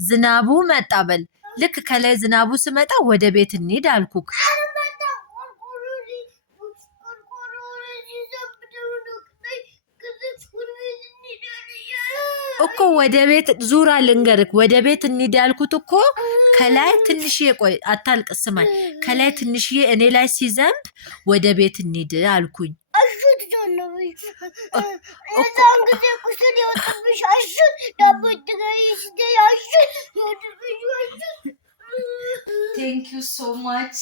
ዝናቡ መጣ በል። ልክ ከላይ ዝናቡ ስመጣ ወደ ቤት እንሂድ አልኩክ እኮ። ወደ ቤት ዙራ ልንገርክ፣ ወደ ቤት እንሂድ ያልኩት እኮ ከላይ ትንሽዬ፣ ቆይ አታልቅስ፣ ስማኝ። ከላይ ትንሽዬ እኔ ላይ ሲዘንብ ወደ ቤት እንሂድ አልኩኝ። Thank you so much.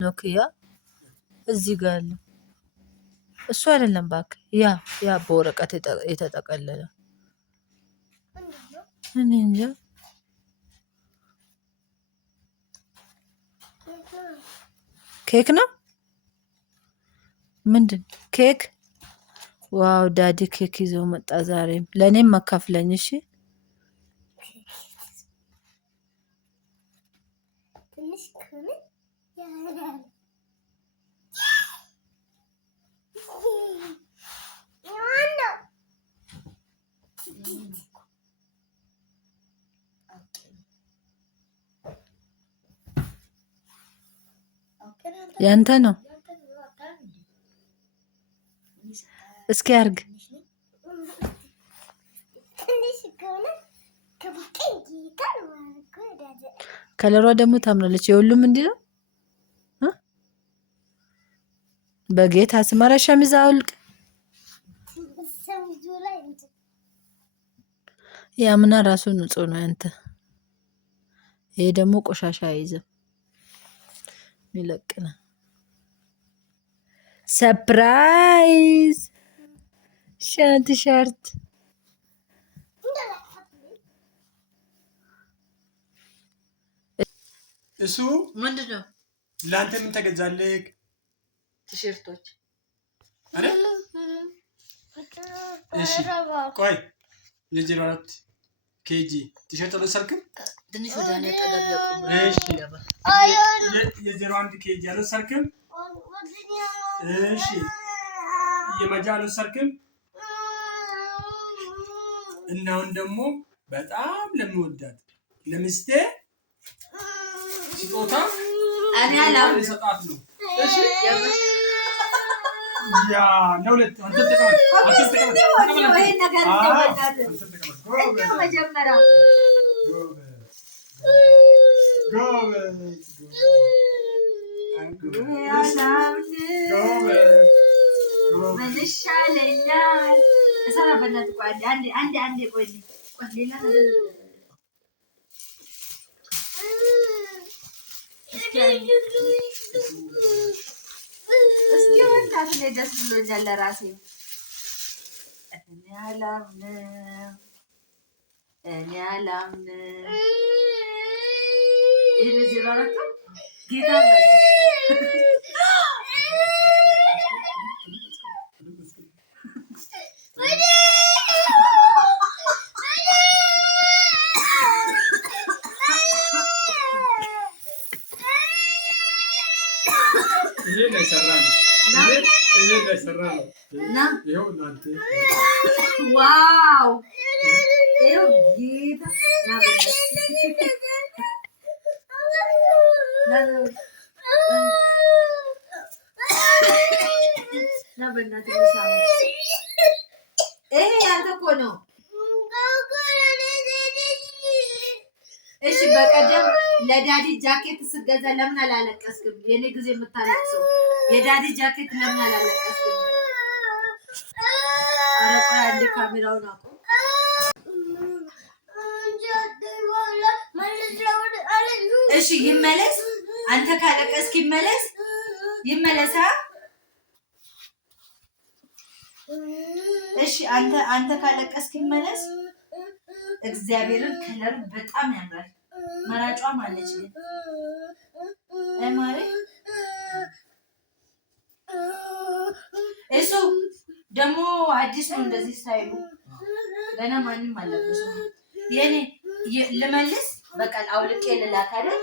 ኖኪያ እዚህ ጋር አለ። እሱ አይደለም እባክህ፣ ያ በወረቀት የተጠቀለለ እኔ እንጃ። ኬክ ነው ምንድን? ኬክ? ዋው ዳዲ ኬክ ይዘው መጣ ዛሬም። ለእኔም መካፍለኝ እሺ። ያንተ ነው። እስኪ አርግ። ከለሯ ደግሞ ታምራለች። የሁሉም እንዲህ ነው። በጌታ ስማራ ሸሚዝ አውልቅ። ያምና ራሱ ንጹህ ነው ያንተ። ይሄ ደግሞ ቆሻሻ አይዝም ሚለቅና። ሰርፕራይዝ ቲሸርት እሱ ምንድነው? ለአንተ ምን ተገዛልህ? ቲሸርቶች አይደል? እሺ ቆይ የ04 ኬጂ ቲሸርት አልወሰድክም? ትንሽ ወደ እኔ ጠገብ ያቆም። እሺ የ01 ኬጂ አልወሰድክም? እሺ የመጃ አልወሰድክም? እና አሁን ደግሞ በጣም ለምወዳት ለሚስቴ ስጦታ እኔ አላም ሰጣት ነው። እሺ ያ ለሁለት አንተ ተቀበል። ወይ ነገር እንደወጣት እንደው መጀመሪያ ምን ይሻለኛል? እሰራ በእናትህ ቆይ አንዴ ቆይ ሌላ ነገር እስኪ ወንዳት ላይ ደስ ብሎኛል ለራሴ። እኔ አላምንም ይሄ ዜራራታ ጌታ ዋው ጌታ ይሄ ያንተ እኮ ነው። እሺ በቀደም ለዳዲ ጃኬት ስገዛ ለምን አላለቀስክም? የኔ ጊዜ የምታለቅሰው የዳዲ ጃኬት ለምን አላለቀስክም? ኧረ ቆይ አንዴ ካሜራውን አቁም። እሺ ይመለስ። አንተ ካለቀስክ ይመለሳ። እሺ አንተ ካለቀስክ ይመለስ። እግዚአብሔርን ከለር በጣም ያምራል። መራጯም አለች ግን ማሪ እሱ ደግሞ አዲስ ነው እንደዚህ ስታይሉ ገና ማንም አለበሰው። የኔ ልመልስ በቃ አውልቄ ልላክ አይደል?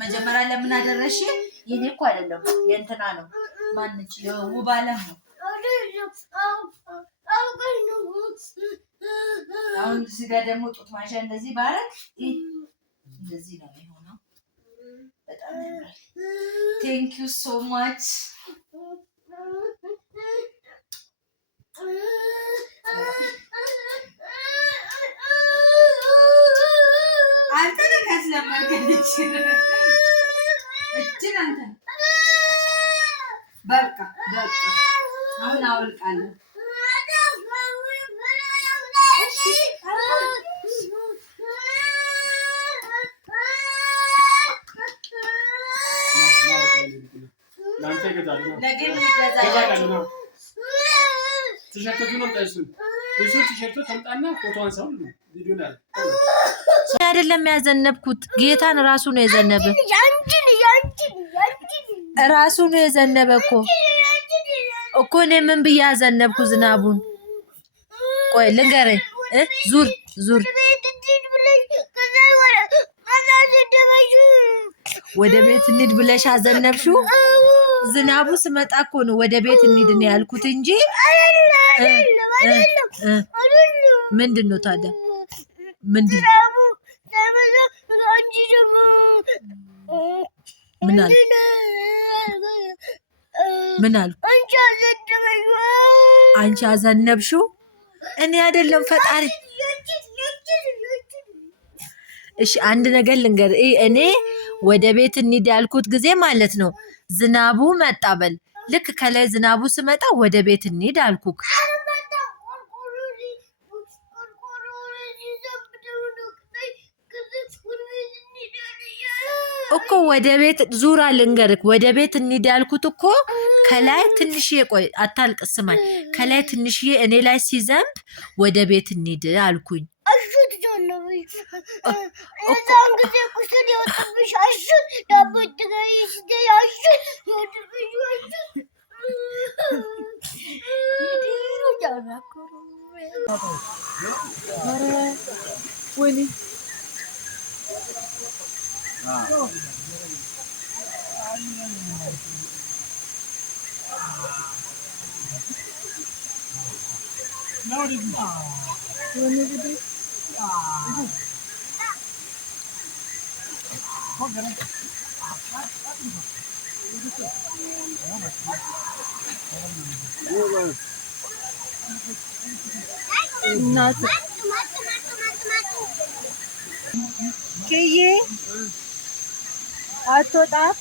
መጀመሪያ ለምን አደረሽ? የኔ እኮ አይደለም የእንትና ነው። ማንች የውብ አለም ነው። አሁን እዚህ ጋር ደግሞ ጡት ማሻ እንደዚህ ባረክ እንደዚህ ነው የሚሆነው። በጣም ያምራል። ቴንክ ዩ ሶ ማች። አንተ ለካስ ለማርከልሽ እጅን አንተ በቃ አሁን አውልቃለሁ። አይደለም ያዘነብኩት፣ ጌታን ራሱ ነው የዘነበ። ራሱ ነው የዘነበ እኮ እኔ ምን ብዬ ያዘነብኩ ዝናቡን? ቆይ ልንገርህ፣ ዙር ወደ ቤት እንሂድ ብለሽ አዘነብሽው። ዝናቡ ስመጣ እኮ ነው ወደ ቤት እንሂድ ነው ያልኩት እንጂ ምንድን ነው ታዲያ? ምንድን ምን አልኩ? አንቺ አዘነብሽው፣ እኔ አይደለም ፈጣሪ። እሺ አንድ ነገር ልንገር፣ እኔ ወደ ቤት እንሂድ ያልኩት ጊዜ ማለት ነው ዝናቡ መጣ በል። ልክ ከላይ ዝናቡ ስመጣ ወደ ቤት እንሂድ አልኩክ እኮ። ወደ ቤት ዙራ ልንገርክ፣ ወደ ቤት እንሂድ ያልኩት እኮ ከላይ ትንሽዬ፣ ቆይ አታልቅስ፣ ስማኝ። ከላይ ትንሽዬ እኔ ላይ ሲዘንብ ወደ ቤት እንሂድ አልኩኝ። ክዬ አትወጣም?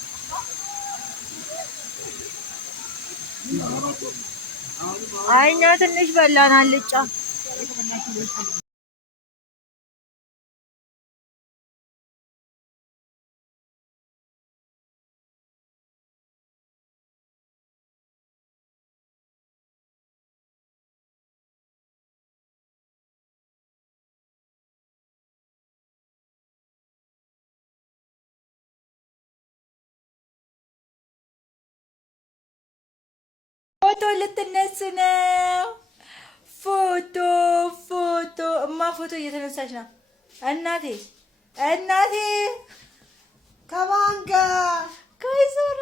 አይ እኛ ትንሽ በላን አልጫ። ፎቶ ልትነሱ ነው። ፎቶ እማ ፎቶ እየተነሳች ነው። እናቴ ከማን ጋር? ከይሱራ